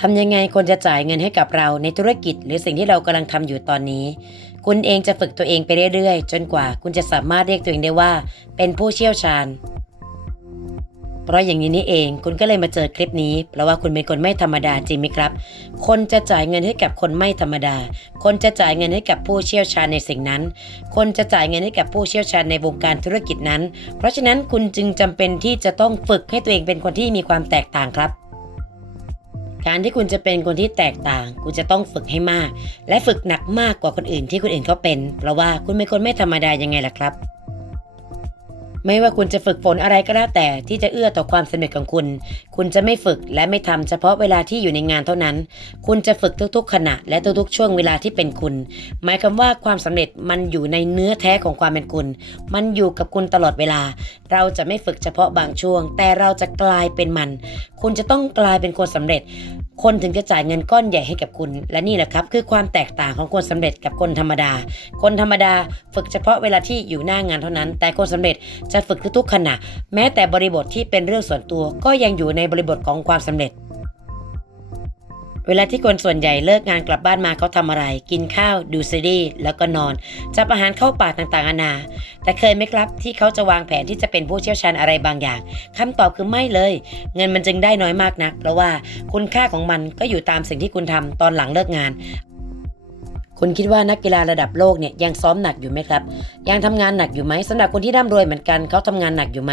ทำยังไงคนจะจ่ายเงินให้กับเราในธุรกิจ หรือสิ่งที่เรากำลังทำอยู่ตอนนี้ คุณเองจะฝึกตัวเองไปเรื่อยๆ จนกว่าคุณจะสามารถเรียกตัวเองได้ว่า เป็นผู้เชี่ยวชาญ เพราะอย่างนี้นี่เองคุณก็เลยมาเจอคลิปนี้ เพราะว่าคุณเป็นคนไม่ธรรมดาจริงไหมครับ คนจะจ่ายเงินให้กับคนไม่ธรรมดา คนจะจ่ายเงินให้กับผู้เชี่ยวชาญในสิ่งนั้น คนจะจ่ายเงินให้กับผู้เชี่ยวชาญในวงการธุรกิจนั้น เพราะฉะนั้นคุณจึงจำเป็นที่จะต้องฝึกให้ตัวเองเป็นคนที่มีความแตกต่างครับ การที่คุณจะเป็นคนที่แตกต่าง คุณจะต้องฝึกให้มาก และฝึกหนักมากกว่าคนอื่นที่คนอื่นเขาเป็น เพราะว่าคุณเป็นคนไม่ธรรมดายังไงล่ะครับ ไม่ว่าคุณจะฝึกฝนอะไรก็แล้วแต่ที่จะเอื้อต่อความสำเร็จของคุณ คุณจะไม่ฝึกและไม่ทำเฉพาะเวลาที่อยู่ในงานเท่านั้น คุณจะฝึกทุกๆ ขณะ และทุกๆ ช่วงเวลาที่เป็นคุณ หมายความว่าความสำเร็จมันอยู่ในเนื้อแท้ของความเป็นคุณ มันอยู่กับคุณตลอดเวลา เราจะไม่ฝึกเฉพาะบางช่วง แต่เราจะกลายเป็นมัน คุณจะต้องกลายเป็นคนสำเร็จ คนถึงจะจ่ายเงินก้อนใหญ่ให้กับคุณ และนี่แหละครับ คือความแตกต่างของคนสำเร็จกับคนธรรมดา คนธรรมดาฝึกเฉพาะเวลาที่อยู่หน้างานเท่านั้น แต่คนสำเร็จจะะฝึกทุกๆขณะ แม้แต่บริบทที่เป็นเรื่องส่วนตัวก็ยังอยู่ในบริบทของความสำเร็จ เวลาที่คนส่วนใหญ่เลิกงานกลับบ้านมาเขาทำอะไร กินข้าว ดูซีรีส์แล้วก็นอน จับอาหารเข้าปากต่างๆนานา แต่เคยไหมครับที่เขาจะวางแผนที่จะเป็นผู้เชี่ยวชาญอะไรบางอย่างคำตอบคือไม่เลย เงินมันจึงได้น้อยมากนัก เพราะว่าคุณค่าของมันก็อยู่ตามสิ่งที่คุณทำตอนหลังเลิกงาน คุณคิดว่านักกีฬาระดับโลกเนี่ยยังซ้อมหนักอยู่ไหมครับ ยังทำงานหนักอยู่ไหมสำหรับคนที่ร่ำรวยเหมือนกันเขาทำงานหนักอยู่ไหม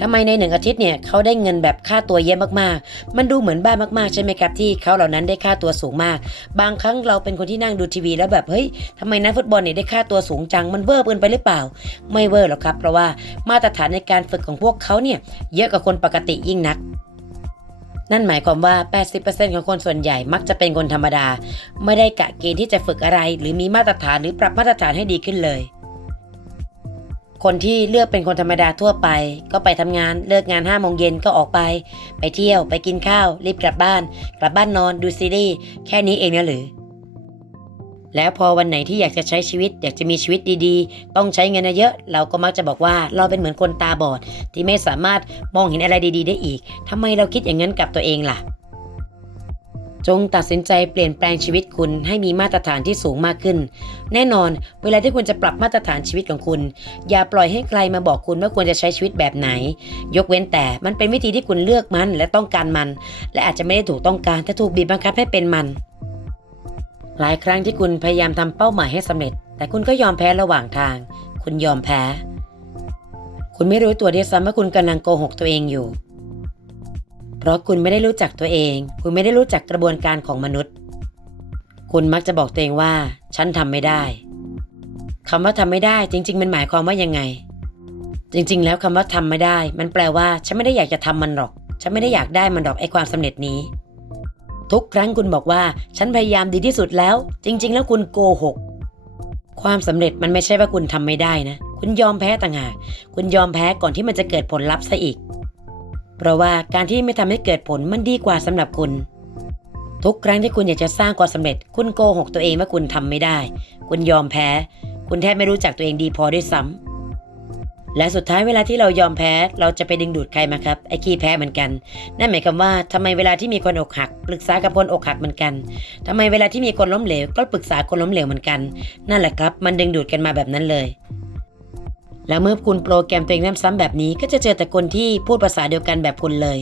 ทำไมในหนึ่งอาทิตย์เนี่ยเขาได้เงินแบบค่าตัวเยอะมากๆ มันดูเหมือนบ้ามากๆใช่ไหมครับที่เขาเหล่านั้นได้ค่าตัวสูงมาก บางครั้งเราเป็นคนที่นั่งดูทีวี แล้วแบบเฮ้ยทำไมนักฟุตบอลเนี่ยได้ค่าตัวสูงจังมันเวอร์เกินไปหรือเปล่า ไม่เวอร์หรอกครับ เพราะว่ามาตรฐานในการฝึกของพวกเขาเนี่ยเยอะกว่าคนปกติยิ่งนัก นั่นหมายความว่า 80%ของคนส่วนใหญ่มักจะเป็นคนธรรมดา ไม่ได้กะเกณฑ์ที่จะฝึกอะไร หรือมีมาตรฐานหรือปรับมาตรฐานให้ดีขึ้นเลย คนที่เลือกเป็นคนธรรมดาทั่วไป ก็ไปทำงานเลิกงาน5โมงเย็นก็ออกไป ไปเที่ยวไปกินข้าว รีบกลับบ้าน กลับบ้านนอนดูซีรีส์แค่นี้เองนะหรือ แล้วพอวันไหนที่อยากจะใช้ชีวิต อยากจะมีชีวิตดีๆ ต้องใช้เงินเยอะ เราก็มักจะบอกว่าเราเป็นเหมือนคนตาบอด ที่ไม่สามารถมองเห็นอะไรดีๆ ได้อีกทำไมเราคิดอย่างนั้นกับตัวเองล่ะ จงตัดสินใจเปลี่ยนแปลงชีวิตคุณให้มีมาตรฐานที่สูงมากขึ้น แน่นอน เวลาที่คุณจะปรับมาตรฐานชีวิตของคุณ อย่าปล่อยให้ใครมาบอกคุณว่าควรจะใช้ชีวิตแบบไหน ยกเว้นแต่มันเป็นวิธีที่คุณเลือกมันและต้องการมัน และอาจจะไม่ได้ถูกต้องการแต่ถูกบีบบังคับให้เป็นมัน หลายครั้งที่คุณพยายามทำเป้าหมายให้สำเร็จ แต่คุณก็ยอมแพ้ระหว่างทาง คุณยอมแพ้ คุณไม่รู้ตัวด้วยซ้ำว่าคุณกำลังโกหกตัวเองอยู่ เพราะคุณไม่ได้รู้จักตัวเอง คุณไม่ได้รู้จักกระบวนการของมนุษย์ คุณมักจะบอกตัวเองว่า ฉันทำไม่ได้คำว่าทำไม่ได้จริง ๆ มันหมายความว่ายังไง จริง ๆ แล้วคำว่าทำไม่ได้ มันแปลว่า ฉันไม่ได้อยากจะทำมันหรอก ฉันไม่ได้อยากได้มันหรอกไอ้ความสำเร็จนี้ ทุกครั้งคุณบอกว่า ฉันพยายามดีที่สุดแล้ว จริง ๆ แล้วคุณโกหก ความสำเร็จมันไม่ใช่ว่าคุณทำไม่ได้นะ คุณยอมแพ้ต่างหากคุณยอมแพ้ก่อนที่มันจะเกิดผลลัพธ์ซะอีก เพราะว่าการที่ไม่ทำให้เกิดผลมันดีกว่าสำหรับคุณ ทุกครั้งที่คุณอยากจะสร้างความสำเร็จ คุณโกหกตัวเองว่าคุณทำไม่ได้ คุณยอมแพ้ คุณแทบไม่รู้จักตัวเองดีพอด้วยซ้ำ และสุดท้ายเวลาที่เรายอมแพ้เราจะไปดึงดูดใครมาครับไอ้ขี้แพ้เหมือนกัน นั่นหมายความว่าทำไมเวลาที่มีคนอกหักปรึกษากับคนอกหักเหมือนกันทำไมเวลาที่มีคนล้มเหลวก็ปรึกษาคนล้มเหลวเหมือนกัน นั่นแหละครับ มันดึงดูดกันมาแบบนั้นเลยแล้วเมื่อคุณโปรแกรมตัวเองซ้ำๆแบบนี้ก็จะเจอแต่คนที่พูดภาษาเดียวกันแบบคุณเลย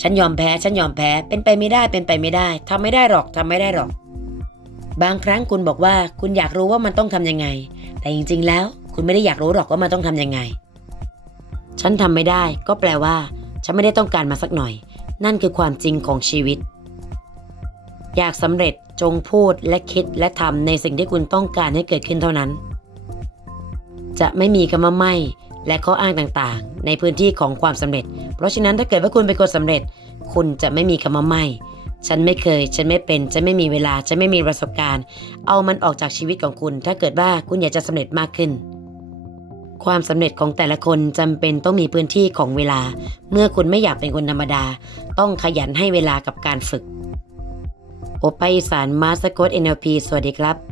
ฉันยอมแพ้ ฉันยอมแพ้ เป็นไปไม่ได้ เป็นไปไม่ได้ทำไม่ได้หรอกทำไม่ได้หรอก บางครั้งคุณบอกว่าคุณอยากรู้ว่ามันต้องทำยังไง แต่จริงๆแล้ว คุณไม่ได้อยากรู้หรอกว่ามันต้องทำยังไง ฉันทำไม่ได้ก็แปลว่า ฉันไม่ได้ต้องการมาสักหน่อย นั่นคือความจริงของชีวิต อยากสำเร็จจงพูดและคิดและทำในสิ่งที่คุณต้องการให้เกิดขึ้นเท่านั้น จะไม่มีคำว่าไม่และข้ออ้างต่างๆ ในพื้นที่ของความสำเร็จ เพราะฉะนั้นถ้าเกิดว่าคุณเป็นคนสำเร็จ คุณจะไม่มีคำว่าไม่ฉันไม่เคย ฉันไม่เป็น ฉันไม่มีเวลา ฉันไม่มีประสบการณ์ เอามันออกจากชีวิตของคุณ ถ้าเกิดว่าคุณอยากจะสำเร็จมากขึ้น ความสำเร็จของแต่ละคนจำเป็นต้องมีพื้นที่ของเวลา เมื่อคุณไม่อยากเป็นคนธรรมดา ต้องขยันให้เวลากับการฝึก โอปาอีสานมาสกตเอ็นเอลพีสวัสดีครับ